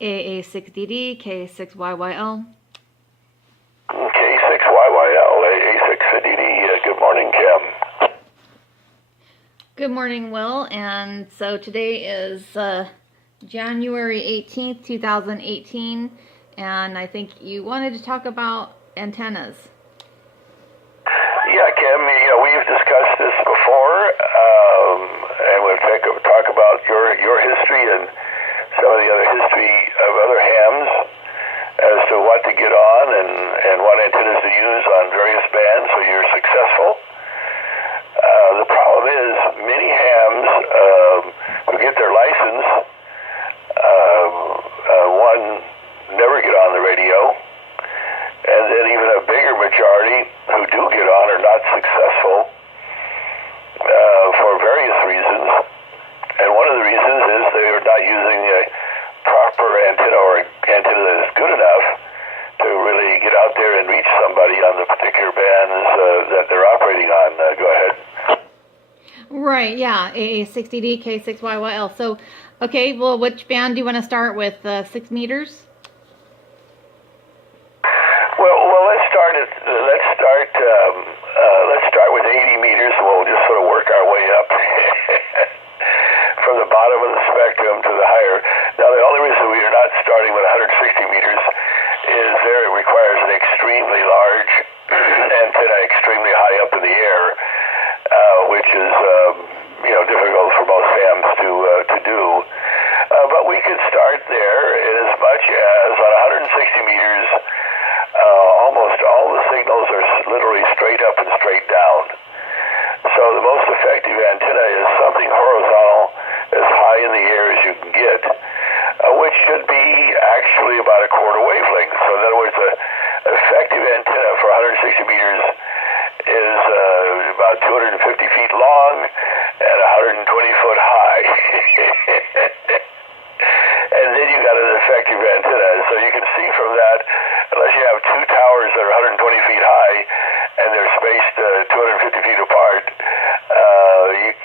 AA6DD, K6YYL. K6YYL, AA6DD. Good morning, Kim. Good morning, Will. And so today is January 18th, 2018, and I think you wanted to talk about antennas. Yeah, Kim, we've discussed this before, and we'll talk about your history and some of the other history of other hams as to what to get on and what antennas to use on various bands so you're successful. The problem is many hams who get their license, one, never get on the radio, and then even a bigger majority who do get on are not successful for various reasons. And one of the reasons is they are not using a proper antenna or antenna that is good enough to really get out there and reach somebody on the particular bands that they're operating on. Go ahead. Right, yeah, AA6DD, K6YYL. So, okay, well, which band do you want to start with? 6 meters? Well, let's start with 80 meters. We'll just sort of work our way up from the bottom of the spectrum to the higher. Now, the only reason we are not starting with 160 meters is there it requires an extremely large antenna, extremely high up in the air, which is difficult for most hams to do. But we could start there in as much as on 160 meters. Almost all the signals are literally straight up and straight down. So the most effective antenna is something horizontal, as high in the air as you can get, which should be actually about a quarter wavelength. So in other words, an effective antenna for 160 meters is about 250 feet long and 120 foot high. And then you got an effective antenna. So you can see from that, unless you have two towers that are 120 feet high and they're spaced 250 feet apart,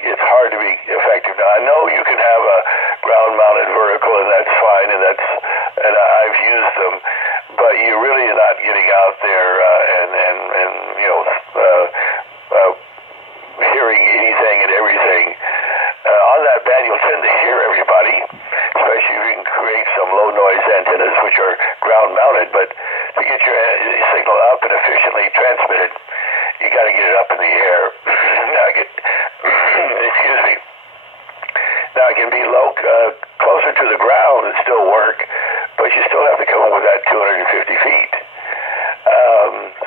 it's hard to be effective. Now, I know you can have a ground-mounted vertical, and that's fine, and I've used them, but you're really not getting out there hearing anything and everything. On that band, you'll tend to hear everybody, especially if you can create some low-noise antennas, which are ground-mounted. But to get your signal up and efficiently transmitted, you got to get it up in the air. Excuse me. Now, it can be low, closer to the ground and still work, but you still have to come up with that 250 feet.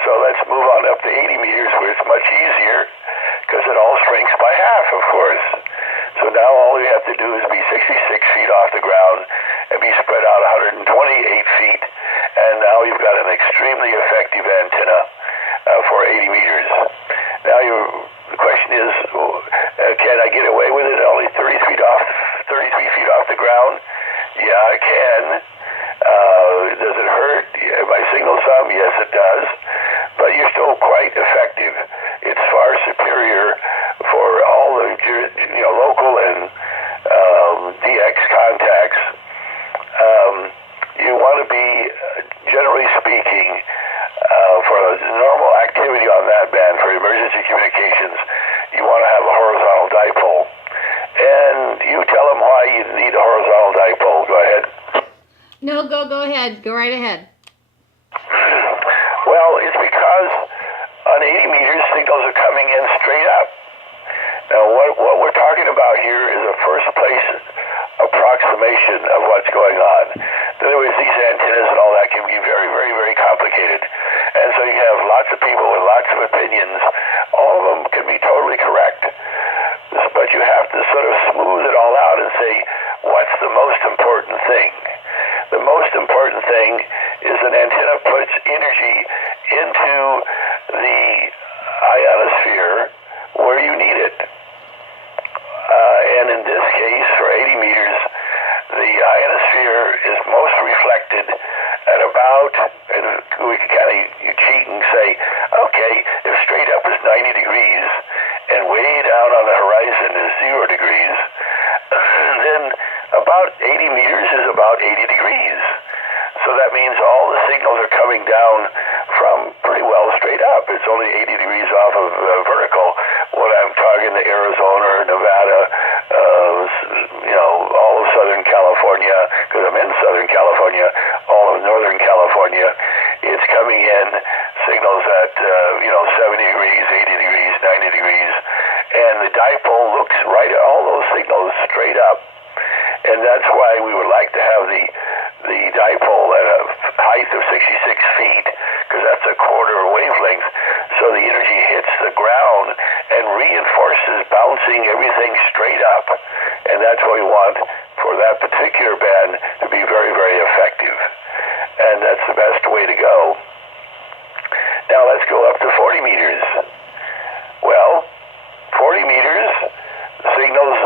So let's move on up to 80 meters, where it's much easier, because it all shrinks by half, of course. So now all you have to do is be 66 feet off the ground and be spread out 128 feet, and now you've got an extremely effective antenna for 80 meters. Now the question is, can I get away with it only 33 feet off the ground? Yeah, I can. Does it hurt my signal some? Yes, it does. But you're still quite effective. It's far superior for all the local and DX contacts. You want to be, generally speaking, for normal activity on that band, for emergency communications, you want to have a horizontal dipole. And you tell them why you need a horizontal dipole. Go ahead. No, go ahead. Go right ahead. Well, it's because on 80 meters, signals are coming in straight up. Now, what we're talking about here is a first place approximation of what's going on. In other words, these antennas and all that can be very, very, very complicated. And so you have lots of people with lots of opinions. All of them can be totally correct. But you have to sort of smooth it all out and say, what's the most important thing? The most important thing is an antenna puts energy into the ionosphere where you need it. And in this case, for 80 meters, the ionosphere is most reflected at about, and we can kind of cheat and say, okay, if straight up is 90 degrees and way down on the horizon is 0 degrees, then about 80 meters is about about 80 degrees. So that means all the signals are coming down from pretty well straight up. It's only 80 degrees off of vertical when I'm talking to Arizona or Nevada, all of Southern California, because I'm in Southern California, all of Northern California. It's coming in signals at, 70 degrees, 80 degrees, 90 degrees, and the dipole looks right at all those signals straight up. And that's why we would like to have the dipole at a height of 66 feet, because that's a quarter wavelength, so the energy hits the ground and reinforces bouncing everything straight up. And that's what we want for that particular band to be very, very effective. And that's the best way to go. Now let's go up to 40 meters. Well, 40 meters, signals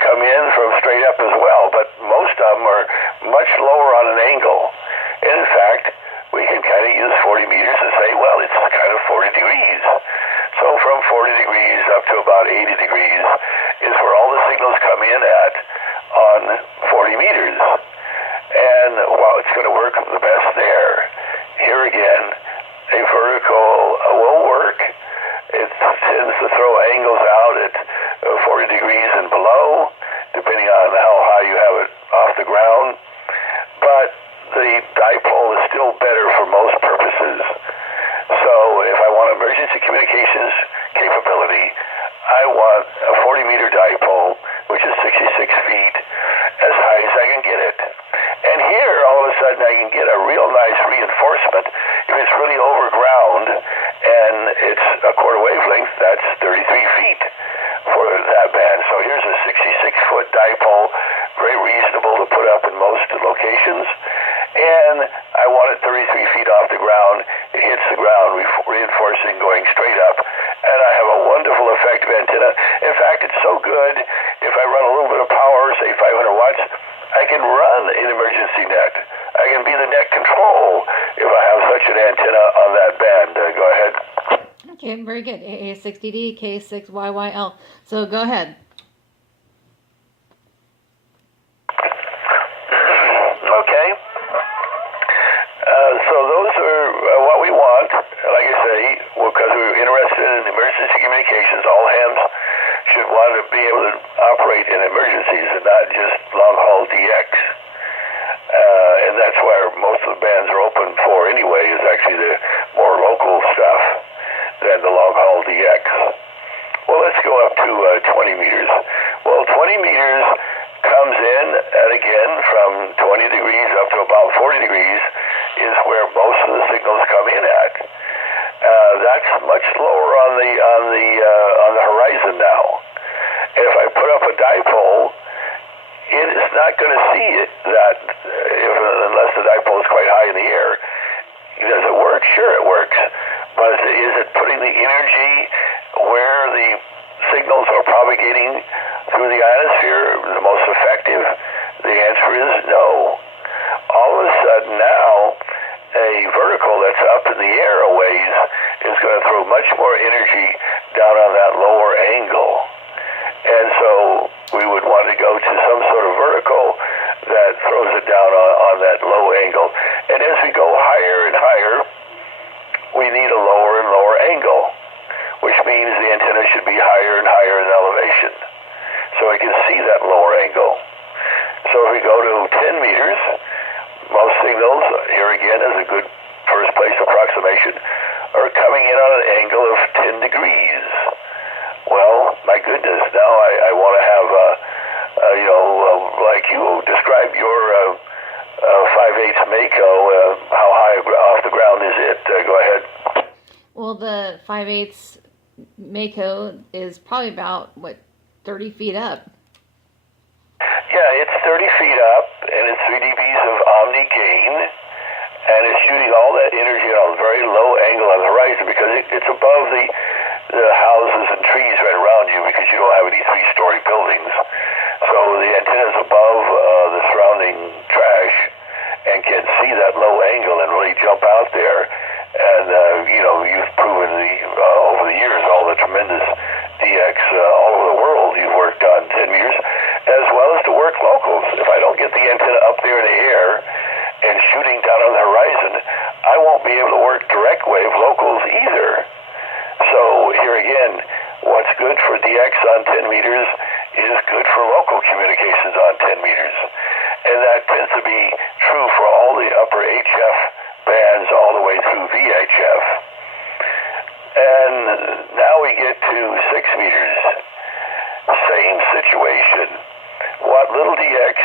come in from straight up as well, but most of them are much lower on an angle. And in fact, we can kind of use 40 meters and say, well, it's kind of 40 degrees. So from 40 degrees up to about 80 degrees is where all the signals come in at on 40 meters. And while it's going to work the best there, here again, a vertical will work. It tends to throw angles out at 40 degrees and below, depending on how high you have it off the ground. But the dipole is still better for most purposes. So if I want emergency communications capability, I want a 40-meter dipole, which is 66 feet, as high as I can get it. And here, all of a sudden, I can get a real nice reinforcement. If it's really over ground and it's a quarter wavelength, that's 33 feet for that band. So here's a 66-foot dipole, very reasonable to put up in most locations. And I want it 33 feet off the ground. It hits the ground, reinforcing, going straight up. And I have a wonderful effective antenna. In fact, it's so good, if I run a little bit of power, say 500 watts, I can run an emergency net. I can be the net control if I have such an antenna on that band. Go ahead. Okay, very good. AA6DD, K6YYL. So go ahead. Okay. So those are what we want. Like I say, because we're interested in emergency communications, all hams should want to be able to operate in emergencies and not just long-haul DX. And that's where most of the bands are open for anyway, is actually the more local stuff than the long-haul DX. Well, let's go up to 20 meters. Well, 20 meters comes in, and again, from 20 degrees up to about 40 degrees is where most of the signals come in at. That's much lower on the horizon now. And if I put up a dipole, it is not going to see it unless the dipole is quite high in the air. Does it work? Sure, it works. But is it putting the energy where the signals are propagating through the ionosphere the most effective? The answer is no. All of a sudden now, a vertical that's up in the air a ways is going to throw much more energy down on that lower angle. And so we would want to go to some sort of vertical that throws it down on that low angle. And as we go higher and higher, we need a lower and lower angle, which means the antenna should be higher and higher in elevation, so we can see that lower angle. So if we go to 10 meters, most signals, here again is a good first place approximation, are coming in on an angle of 10 degrees. Well, my goodness, now I want to have, like you describe your 5/8 Mako, how high off the ground is it? Go ahead. Well, the 5/8 Mako is probably about, 30 feet up? Yeah, it's 30 feet up, and it's 3 dBs of omni gain, and it's shooting all that energy on a very low angle on the horizon because it's above the houses and trees right around you because you don't have any 3-story buildings. So the antenna is above the surrounding trash and can see that low angle and really jump out there. And, you've proven over the years all the tremendous DX all over the world you've worked on 10 meters, as well as to work locals. If I don't get the antenna up there in the and shooting down on the horizon, I won't be able to work direct wave locals either. So here again, what's good for DX on 10 meters is good for local communications on 10 meters. And that tends to be true for all the upper HF bands all the way through VHF. And now we get to 6 meters. Same situation. What little DX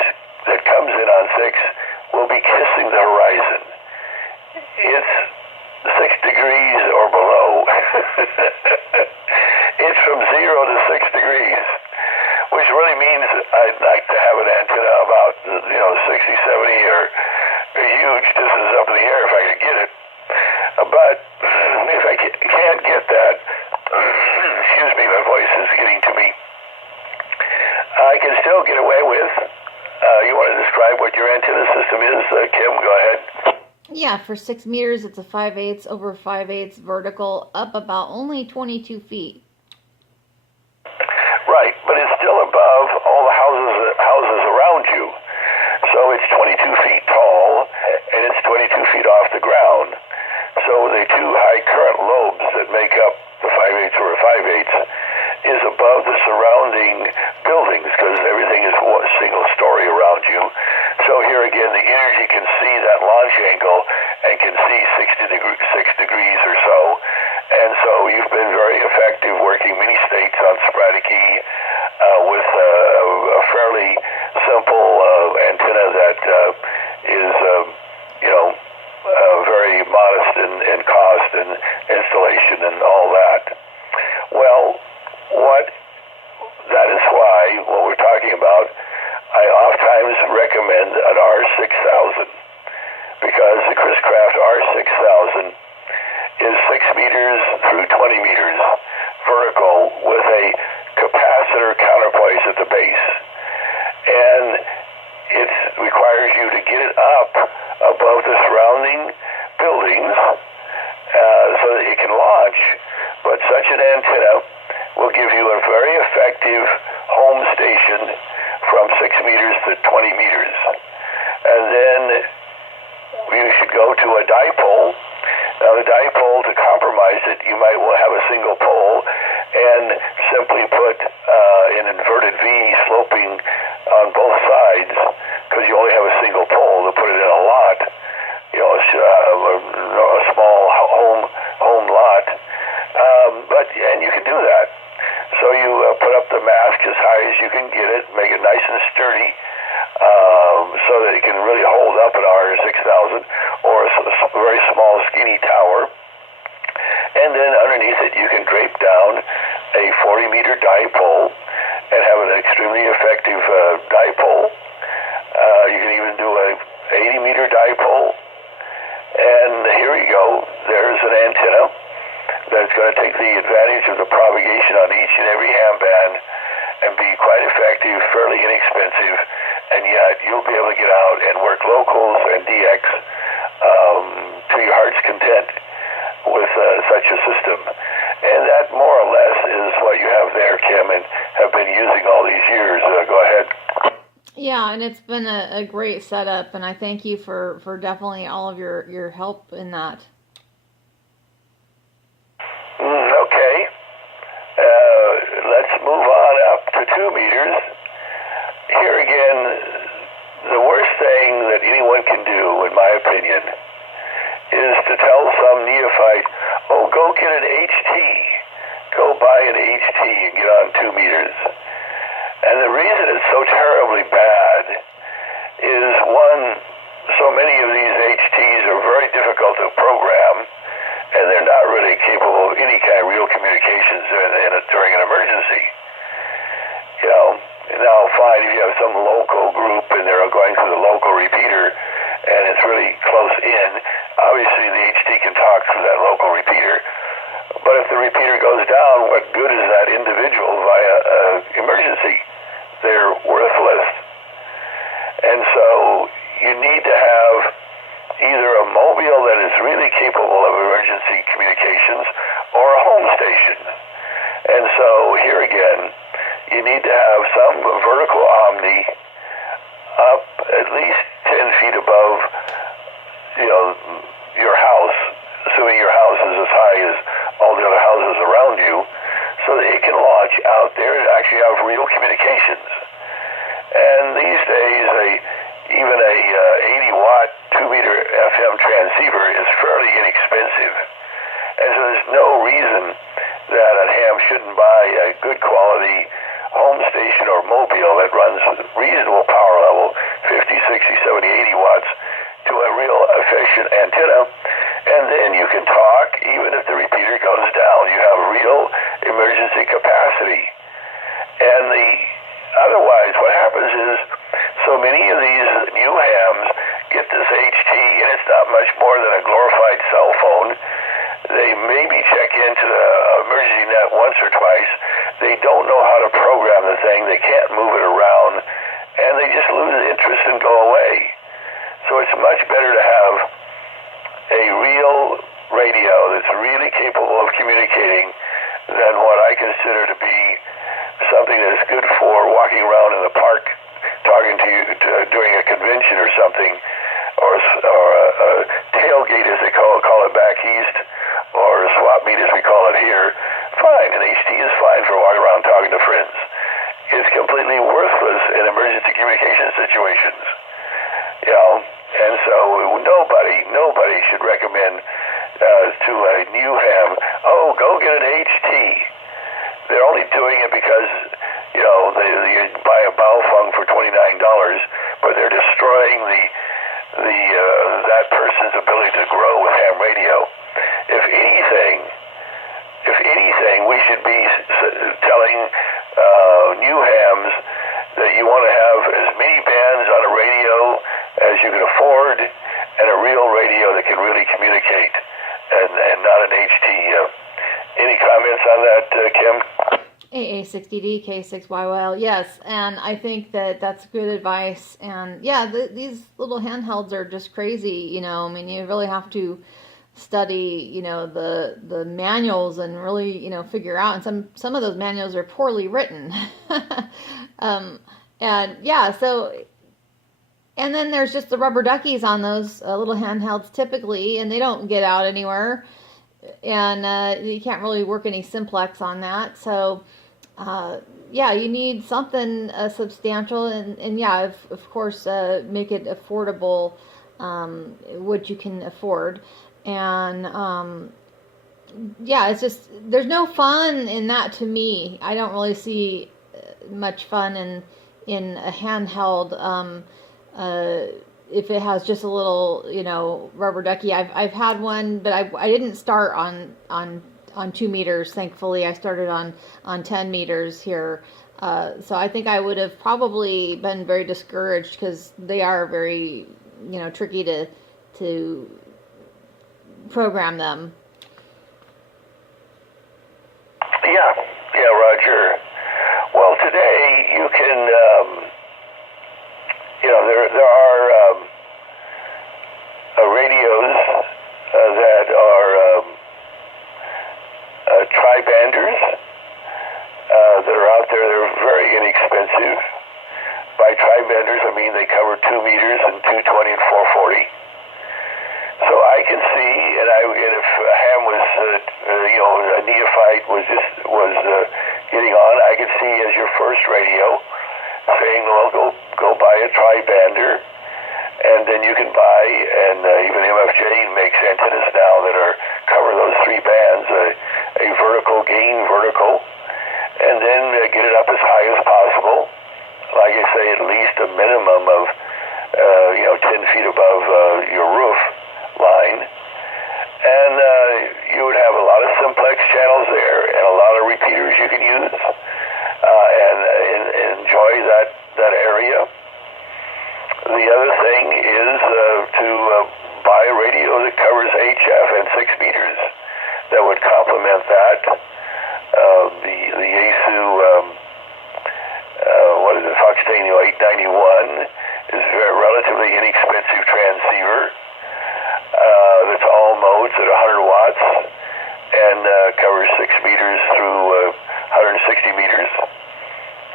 that comes in on 6 will be kissing the horizon. It's 6 degrees or below. It's from 0 to 6 degrees, which really means I'd like to have an antenna about 60, 70 or a huge distance up in the air if I could get it. But if I can't get that, excuse me, my voice is getting to me, I can still get away with. You want to describe what your antenna system is, Kim? Go ahead. Yeah, for 6 meters, it's a 5/8 over 5/8 vertical, up about only 22 feet. Right, but it's still above all the houses around you. So it's 22 feet tall, and it's 22 feet off the ground. So the two high current lobes that make up the 5/8 over 5/8 is above the surrounding buildings because everything is one single story around you. So here again, the energy can see that launch angle and can see 6 degrees or so. And so you've been very effective working many states on sporadic E with a fairly simple antenna that is, very modest in cost and installation and all that. Well, that is why what we're talking about, I oftentimes recommend an R6000 because the Chris Craft R6000 is 6 meters through 20 meters vertical with a capacitor counterpoise at the base. And it requires you to get it up above the surrounding buildings so that it can launch. But such an antenna will give you a very effective home station from 6 meters to 20 meters. And then you should go to a dipole. Now the dipole, to compromise it, you might well have a single pole and simply put an inverted V sloping on both sides because you only have a single pole to put it in a lot, a small home lot. And you can do that. So you put up the mast as high as you can get it, make it nice and sturdy, so that it can really hold up an R6000 or a very small skinny tower. And then underneath it you can drape down a 40-meter dipole and have an extremely effective dipole. You can even do a 80-meter dipole. And here you go. There's an antenna that's going to take the advantage of the propagation on each and every ham band and be quite effective, fairly inexpensive, and yet you'll be able to get out and work locals and DX to your heart's content with such a system. And that more or less is what you have there, Kim, and have been using all these years. Go ahead. Yeah, and it's been a great setup, and I thank you for definitely all of your help in that. Okay. Let's move on up to 2 meters. Here again, the worst thing that anyone can do, in my opinion, is to tell some neophyte, oh, go get an HT. Go buy an HT and get on 2 meters. And the reason it's so terribly bad is, one, so many of these HTs are very difficult to program, and they're not really capable of any kind of real communications during an emergency. Now, fine, if you have some local group and they're going through the local repeater and it's really close in, obviously the HT can talk through that local repeater. But if the repeater goes down, what good is that individual via emergency? They're worthless. And so you need to have either a mobile that is really capable of emergency communications or a home station. And so here again, you need to have some vertical omni up at least 10 feet above your house, assuming your house is as high as all the other houses around you, so that it can launch out there and actually have real communications. And these days, even a 80-watt 2-meter FM transceiver is fairly inexpensive. And so there's no reason that a ham shouldn't buy a good quality home station or mobile that runs reasonable power level, 50, 60, 70, 80 watts, to a real efficient antenna. And then you can talk even if the repeater goes down. You have real emergency capacity. And otherwise what happens is so many of these new hams get this HT, and it's not much more than a glorified cell phone. They maybe check into the emergency net once or twice. They don't know how to program the thing. They can't move it around, and they just lose interest and go away. So it's much better to have a real radio that's really capable of communicating than what I consider to be something that's good for walking around in the park talking to you during a convention or something, or a tailgate as they call it back east, or a swap meet as we call it here. Fine, an HT is fine for walking around talking to friends. It's completely worthless in emergency communication situations. And so nobody should recommend to a new ham, go get an HT. They're only doing it because, they buy a Baofeng for $29, but they're destroying that person's ability to grow with ham radio. If anything, we should be telling new hams that you want to have as many bands on a radio as you can afford, and a real radio that can really communicate, and not an HT. Any comments on that, Kim? AA6DD, K6YYL, yes, and I think that's good advice. And yeah, these little handhelds are just crazy. You really have to study, the manuals and really, figure out. And some of those manuals are poorly written. And yeah, and then there's just the rubber duckies on those little handhelds typically, and they don't get out anywhere. And you can't really work any simplex on that. So, you need something substantial, and yeah, of course, make it affordable, what you can afford. And it's just, there's no fun in that to me. I don't really see much fun in a handheld, if it has just a little, rubber ducky. I've had one, but I didn't start on 2 meters. Thankfully, I started on 10 meters here. So I think I would have probably been very discouraged because they are very, tricky to program them. Yeah, Roger. Well, today you can, there are radios that are tri-banders that are out there. They're very inexpensive. By tri-banders, I mean they cover 2 meters and 220 and 440. So I can see, and if a ham was, a neophyte was getting on, I could see as your first radio saying, well, go buy a tri-bander, and then you can buy, and even MFJ makes antennas now that cover those 3 bands, a vertical gain vertical, and then get it up as high as possible. Like I say, at least a minimum of 10 feet above your roof line, and you would have a lot of simplex channels there and a lot of repeaters you can use, and enjoy that area. The other thing is to buy a radio that covers HF and 6 meters that would complement that. The Yaesu Foxtenio 891 is a relatively inexpensive transceiver that's all modes at 100 watts and covers 6 meters through 160 meters.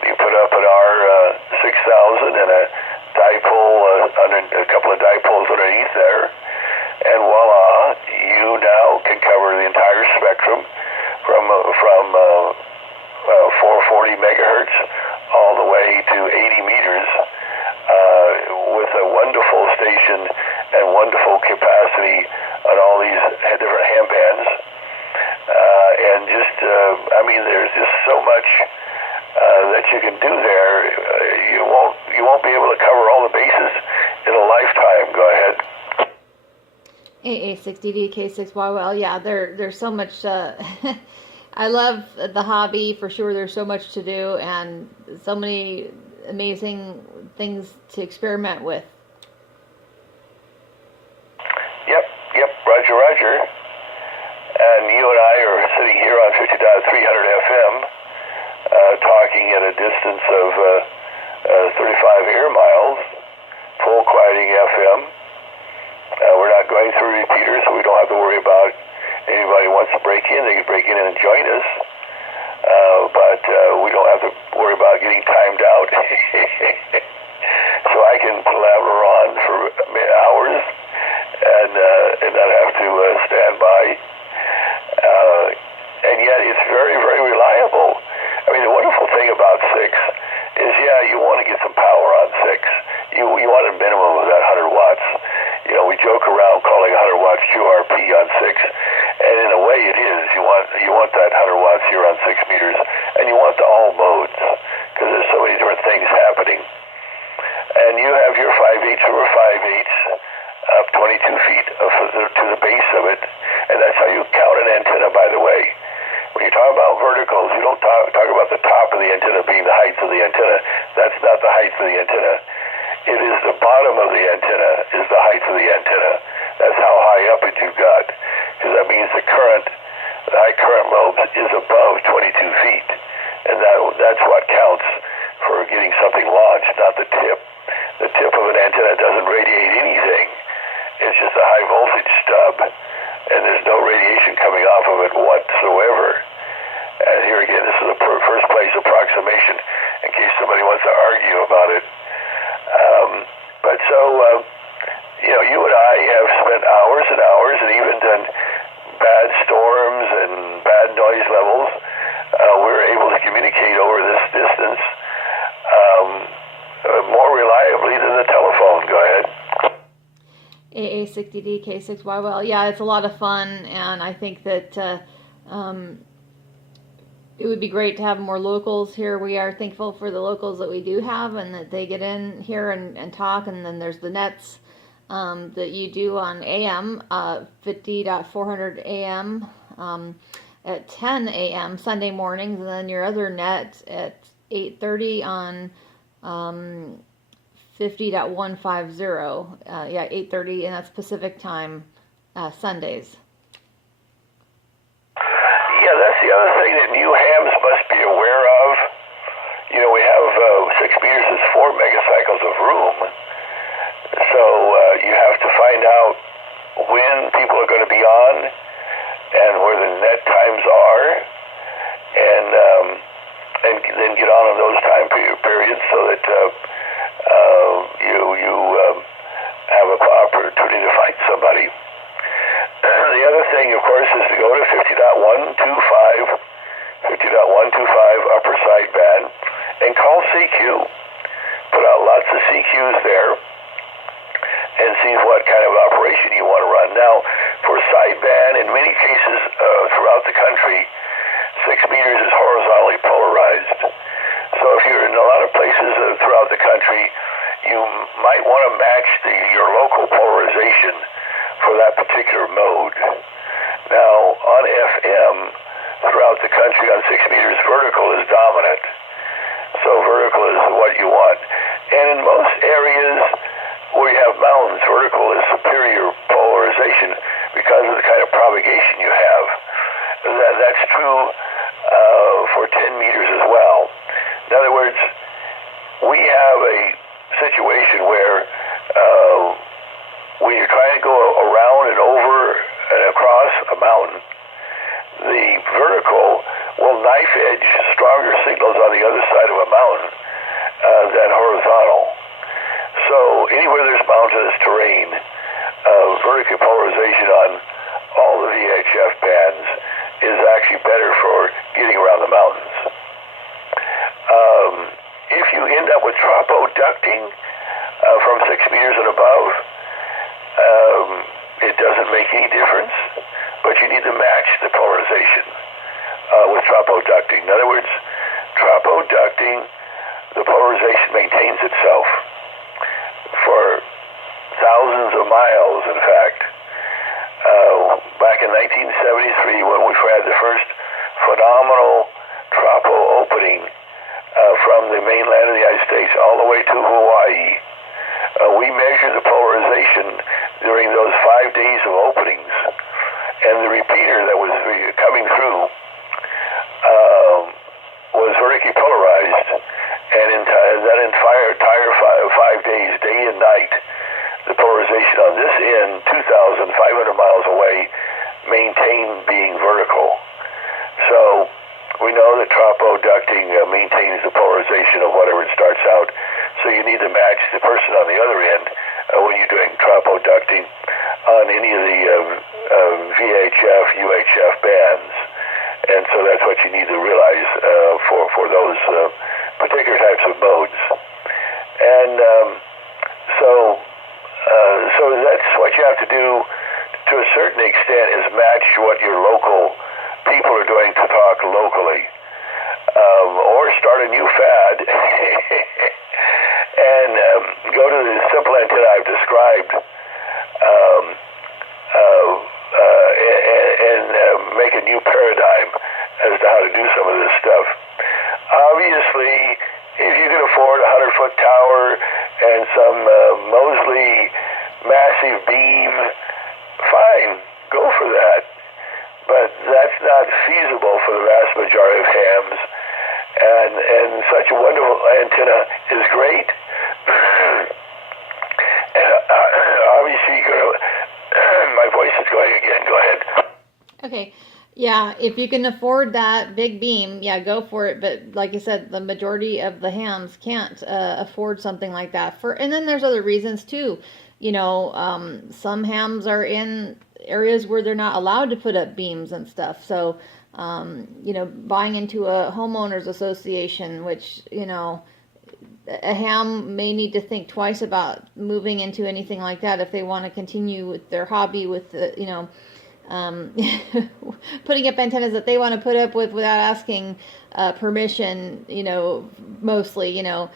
You put up an R6000 and a dipole, a couple of dipoles underneath there, 40 megahertz all the way to 80 meters with a wonderful station and wonderful capacity on all these different ham bands. And just, I mean, there's just so much that you can do there. You won't be able to cover all the bases in a lifetime. Go ahead. AA6DD, K6YYL. Yeah, there's so much. I love the hobby for sure. There's so much to do and so many amazing things to experiment with. Yep, Roger. And you and I are sitting here on 50.300 FM, talking at a distance of 35 air miles, full quieting FM. We're not going through repeaters, so we don't have to worry about anybody wants to break in. They can break in and join us. But we don't have to worry about getting timed out. So I can palaver on for hours and not have to stand by. And yet it's very, very reliable. I mean, the wonderful thing about 6 is, you want to get some power on 6. You want a minimum of that 100 watts. You know, we joke around calling 100 watts QRP on 6, and in a way it is. You want that 100 watts here on 6 meters, and you want the all modes, because there's so many different things happening. And you have your 5/8 over 5/8 up 22 feet to the base of it, and that's how you count an antenna, by the way. When you talk about verticals, you don't talk about the top of the antenna being the height of the antenna. That's not the height of the antenna. It is the bottom of the antenna is the height of the antenna. That's how high up it you've got, because that means the high current lobes is above 22 feet, and that's what counts for getting something launched, not the tip. The tip of an antenna doesn't radiate anything. It's just a high voltage stub, and there's no radiation coming off of it whatsoever. And here again, this is the first place approximation in case somebody wants to argue about it. But so, you and I have spent hours and hours and even done bad storms and bad noise levels. We're able to communicate over this distance more reliably than the telephone. Go ahead. AA6DD, K6YYL. Yeah, it's a lot of fun, and I think that it would be great to have more locals here. We are thankful for the locals that we do have, and that they get in here and talk. And then there's the nets that you do on AM, 50.400 AM at 10 AM Sunday mornings, and then your other net at 8:30 on 50.150, 8:30, and that's Pacific time, Sundays. Yeah, that's the other thing that new hams must be aware of. We have 6 meters is 4 megacycles of room. So you have to find out when people are going to be on and where the net times are, and then get on those time periods so that you have an opportunity to find somebody. The other thing, of course, is to go to 50.125 upper sideband and call CQ. Put out lots of CQs there and see what kind of operation you want to run. Now, for sideband, in many cases throughout the country, 6 meters is horizontally polarized. So if you're in a lot of places throughout the country, you might want to match your local polarization for that particular mode. Now, on FM, throughout the country on 6 meters, vertical is dominant. So vertical is what you want. And in most areas where you have mountains, vertical is superior polarization because of the kind of propagation you have. That's true for 10 meters as well. In other words, we have a situation where when you're trying to go around and over and across a mountain, the vertical will knife edge stronger signals on the other side of a mountain than horizontal. So anywhere there's mountainous terrain, vertical polarization on all the VHF bands is actually better for getting around the mountains. if you end up with tropoducting from 6 meters and above, it doesn't make any difference, but you need to match the polarization with tropoducting. In other words, tropoducting, the polarization maintains itself for thousands of miles, in fact. Back in 1973, when we had the first phenomenal tropo opening from the mainland of the United States all the way to Hawaii, we measured the polarization during those 5 days of openings, and the repeater that was coming through was vertically polarized, and in that entire 5 days, day and night, the polarization on this end, 2,500 miles away, maintained being vertical. So we know that tropoducting maintains the polarization of whatever it starts out. So you need to match the person on the other end when you're doing tropoducting on any of the VHF, UHF bands. And so that's what you need to realize for those particular types of modes. And so that's what you have to do to a certain extent, is match what your local people are doing to talk locally. Or start a new fad and go to the simple antenna I've described and make a new paradigm as to how to do some of this stuff. Obviously, if you can afford a 100-foot tower and some Mosley massive beam, fine, go for that. But that's not feasible for the vast majority of hams. And such a wonderful antenna is great. And obviously, my voice is going again. Go ahead. Okay. Yeah, if you can afford that big beam, yeah, go for it. But like I said, the majority of the hams can't afford something like that. And then there's other reasons too. You know, some hams are in areas where they're not allowed to put up beams and stuff. So, you know, buying into a homeowners association, which, you know, a ham may need to think twice about moving into anything like that if they want to continue with their hobby with, you know, putting up antennas that they want to put up with without asking permission, you know, mostly, you know,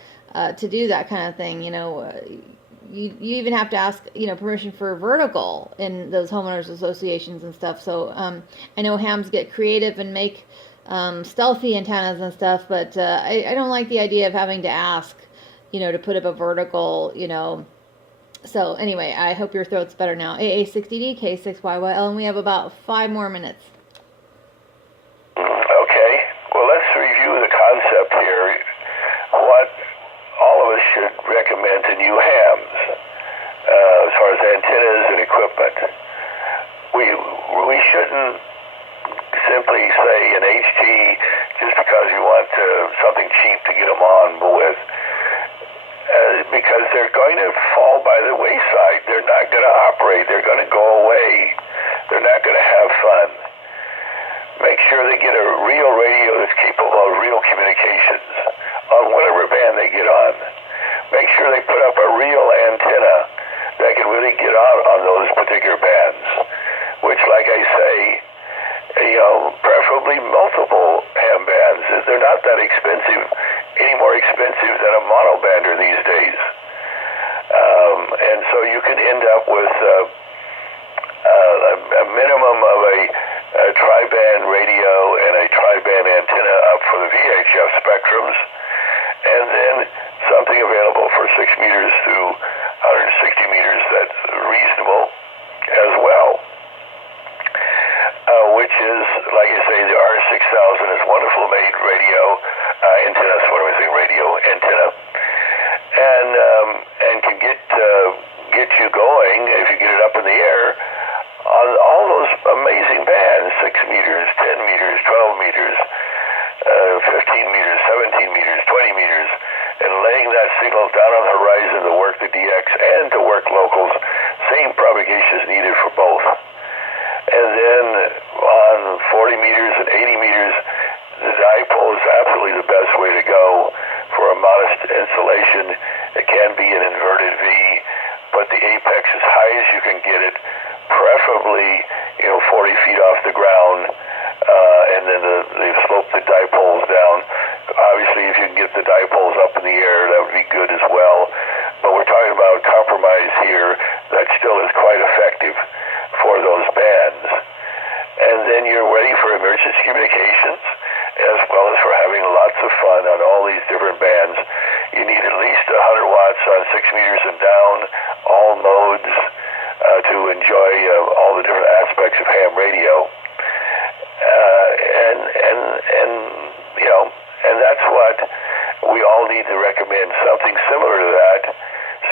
to do that kind of thing. You know, you even have to ask, you know, permission for vertical in those homeowners associations and stuff. So I know hams get creative and make stealthy antennas and stuff, but I don't like the idea of having to ask, you know, to put up a vertical, you know. So anyway, I hope your throat's better now. AA6DD, K6YYL, and we have about 5 more minutes. Okay. Well, let's review the concept here. What all of us should recommend to new hams as far as antennas and equipment. We shouldn't simply say an HT just because you want something cheap to get them on with. Because they're going to fall by the wayside. They're not going to operate. They're going to go away. They're not going to have fun. Make sure they get a real radio that's capable of real communications on whatever band they get on. Make sure they put up a real antenna that can really get out on those particular bands, which, like I say, you know, preferably multiple ham bands. They're not that expensive, any more expensive than a monobander these days. And so you can end up with a minimum of a tri-band radio and a tri-band antenna up for the VHF spectrums, and then something available for 6 meters to 160 meters that's reasonable as well. Which is, like I say, the R6000 is wonderful made radio antenna. What am I saying? Radio antenna, and can get you going if you get it up in the air on all those amazing bands: 6 meters, 10 meters, 12 meters, 15 meters, 17 meters, 20 meters, and laying that signal down on the horizon to work the DX and to work locals. Same propagation is needed for both. And then on 40 meters and 80 meters, the dipole is absolutely the best way to go for for a modest installation. It can be an inverted V, but the apex as high as you can get it, preferably 40 feet off the ground, and then they slope the dipoles down. Obviously, if you can get the dipoles up in the air, that would be good as well. But we're talking about a compromise here that still is quite effective for those bands. And then you're ready for emergency communications, as well as for having lots of fun on all these different bands. You need at least 100 watts on 6 meters and down, all modes, to enjoy all the different aspects of ham radio. And that's what we all need to recommend, something similar to that,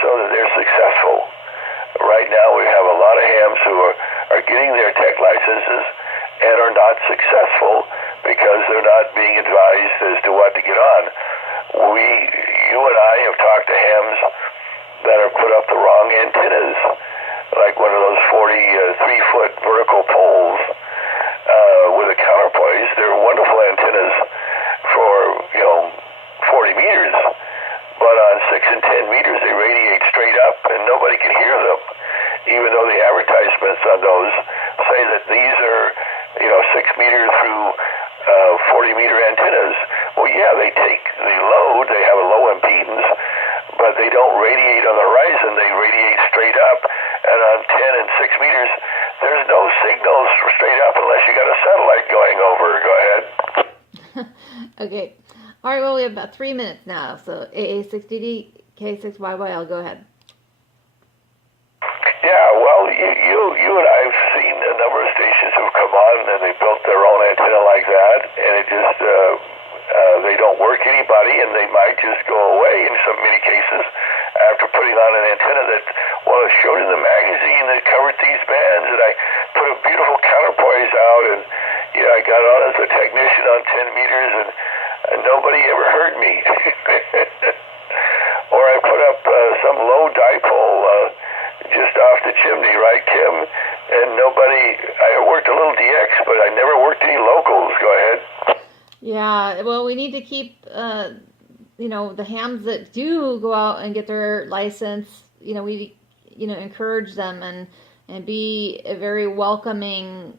so that they're successful. Right now we have a lot of hams who are getting their tech licenses and are not successful because they're not being advised as to what to get on. You and I have talked to hams that have put up the wrong antennas, like one of those 43-foot vertical poles with a counterpoise. They're wonderful antennas for 40 meters, but on 6 and 10 meters they radiate straight up and nobody can hear them, even though the advertisements on those say that these are 6 meter through 40 meter antennas. Well, yeah, they take the load, they have a low impedance, but they don't radiate on the horizon, they radiate straight up, and on 10 and 6 meters there's no signals straight up unless you got a satellite going over. Go ahead. Okay. All right, well, we have about 3 minutes now. So AA6DD, K6YYL, go ahead. Yeah, well, you and I have seen a number of stations who've come on and they built their own antenna like that, and it just, they don't work anybody, and they might just go away in many cases after putting on an antenna that, well, it showed in the magazine that covered these bands, and I put a beautiful counterpoise out, and I got on as a technician on 10 meters, and nobody ever heard me. Or I put up some low dipole just off the chimney, right, Kim? And I worked a little DX, but I never worked any locals. Go ahead. Yeah, well, we need to keep, the hams that do go out and get their license, we, encourage them and be a very welcoming,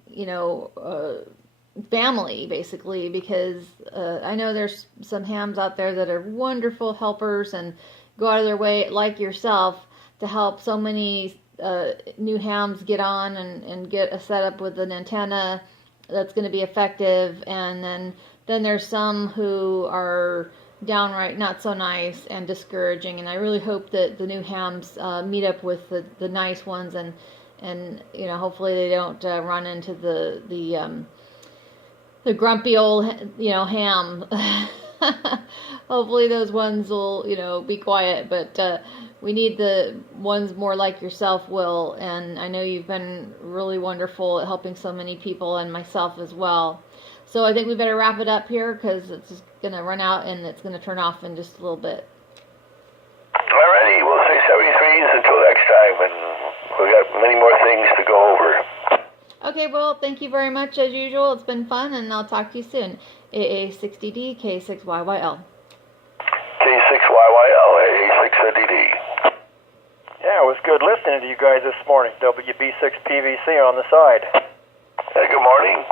family, basically, because I know there's some hams out there that are wonderful helpers and go out of their way, like yourself, to help so many new hams get on and get a setup with an antenna that's going to be effective. And then there's some who are downright not so nice and discouraging. And I really hope that the new hams meet up with the nice ones, and hopefully they don't run into the grumpy old ham. Hopefully those ones will be quiet, but we need the ones more like yourself, Will, and I know you've been really wonderful at helping so many people, and myself as well. So I think we better wrap it up here, because it's going to run out and it's going to turn off in just a little bit. Alrighty, we'll say 73s until next time, and we got many more things to go over. Okay, well, thank you very much as usual. It's been fun, and I'll talk to you soon. AA6DD, K6YYL. K6YYL, AA6DD. Yeah, it was good listening to you guys this morning. WB6PVC on the side. Hey, good morning.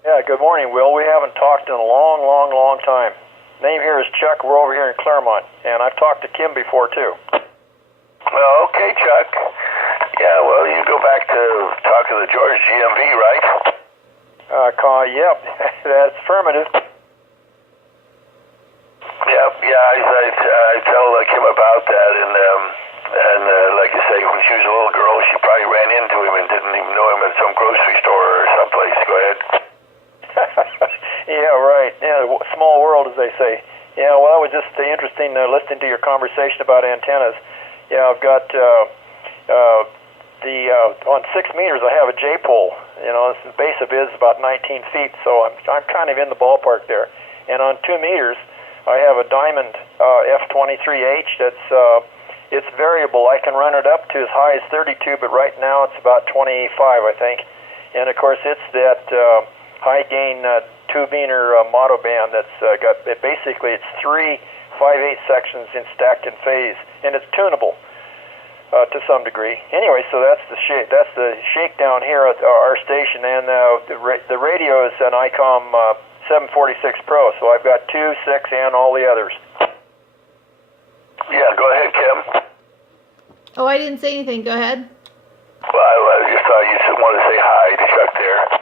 Yeah, good morning, Will. We haven't talked in a long time. Name here is Chuck. We're over here in Claremont, and I've talked to Kim before, too. Well, okay, Chuck. Yeah, well, you go back to talk to the George GMV, right? Yep, that's affirmative. Yep, yeah, I tell Kim about that, and like you say, when she was a little girl, she probably ran into him and didn't even know him at some grocery store or someplace. Go ahead. Yeah, right. Yeah, small world, as they say. Yeah, well, it was just interesting listening to your conversation about antennas. Yeah, I've got on 6 meters, I have a J-pole. The base of it is about 19 feet, so I'm kind of in the ballpark there. And on 2 meters, I have a Diamond F23H that's it's variable. I can run it up to as high as 32, but right now it's about 25, I think. And of course, it's that high gain two-beaner mono band that's got basically it's 3 5/8 sections stacked in phase, and it's tunable to some degree. Anyway, so that's the shakedown here at our station, and the radio is an ICOM 746 Pro. So I've got 2, 6, and all the others. Yeah, go ahead, Kim. Oh, I didn't say anything. Go ahead. Well, I just thought you just wanted to say hi to Chuck there.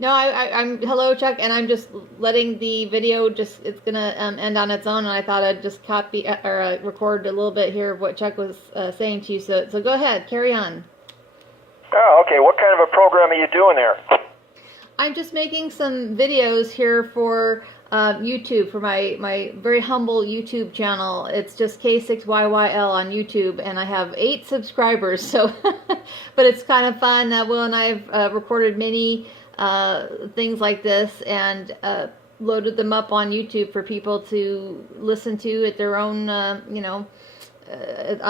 No, I'm hello, Chuck, and I'm just letting the video it's gonna end on its own, and I thought I'd just copy or record a little bit here of what Chuck was saying to you. So go ahead, carry on. Oh, okay. What kind of a program are you doing there? I'm just making some videos here for YouTube, for my very humble YouTube channel. It's just K6YYL on YouTube, and I have 8 subscribers. So, but it's kind of fun. Will and I have recorded many things like this and loaded them up on YouTube for people to listen to at their own, on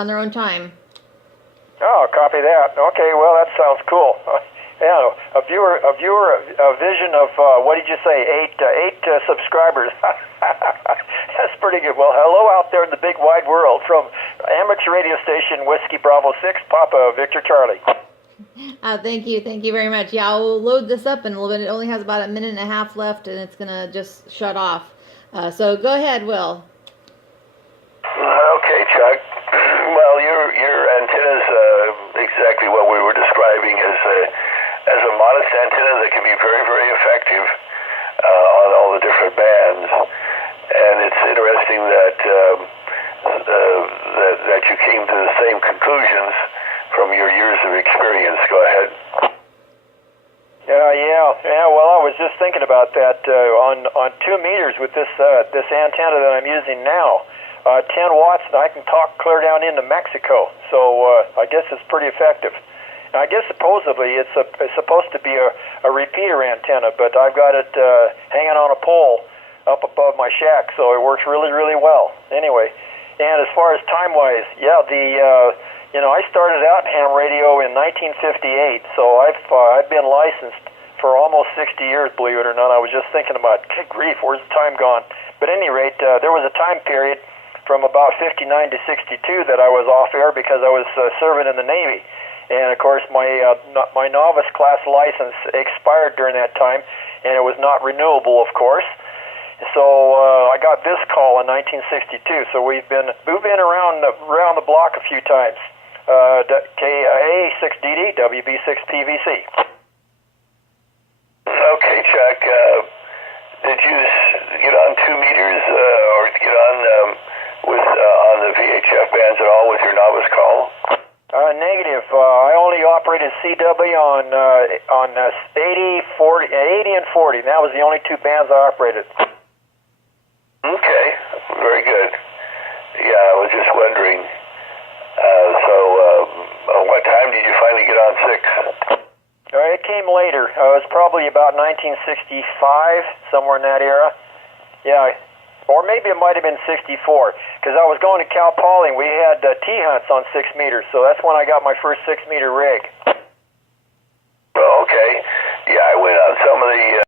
their own time. Oh, copy that. Okay, well that sounds cool. Yeah, a vision of what did you say? 8 subscribers. That's pretty good. Well, hello out there in the big wide world from amateur radio station Whiskey Bravo 6 Papa Victor Charlie. Thank you very much. Yeah, I'll load this up in a little bit. It only has about a minute and a half left, and it's gonna just shut off. So go ahead, Will. Okay, Chuck. Well, your antenna's exactly what we were describing as a modest antenna that can be very, very effective on all the different bands. And it's interesting that you came to the same conclusions from your years of experience. Go ahead. Yeah. Well, I was just thinking about that on 2 meters with this antenna that I'm using now. 10 watts, and I can talk clear down into Mexico. So I guess it's pretty effective. And I guess supposedly it's supposed to be a repeater antenna, but I've got it hanging on a pole up above my shack, so it works really, really well. Anyway, and as far as time-wise, yeah, I started out in ham radio in 1958, so I've been licensed for almost 60 years, believe it or not. I was just thinking about, good grief, where's the time gone? But at any rate, there was a time period from about 59 to 62 that I was off air because I was serving in the Navy. And of course, my novice class license expired during that time, and it was not renewable, of course. So I got this call in 1962. So we've been around the block a few times. AA6DD, WB6PVC. Okay, Chuck. Did you get on 2 meters or get on on the VHF bands at all with your novice call? Negative. I only operated CW on 80, 40, 80 and 40. That was the only 2 bands I operated. Okay, very good. Yeah, I was just wondering. What time did you finally get on 6? It came later. It was probably about 1965, somewhere in that era. Yeah. Or maybe it might have been 64, because I was going to Cal Poly, and we had T-hunts on 6 meters, so that's when I got my first 6-meter rig. Okay. Yeah, I went on some of the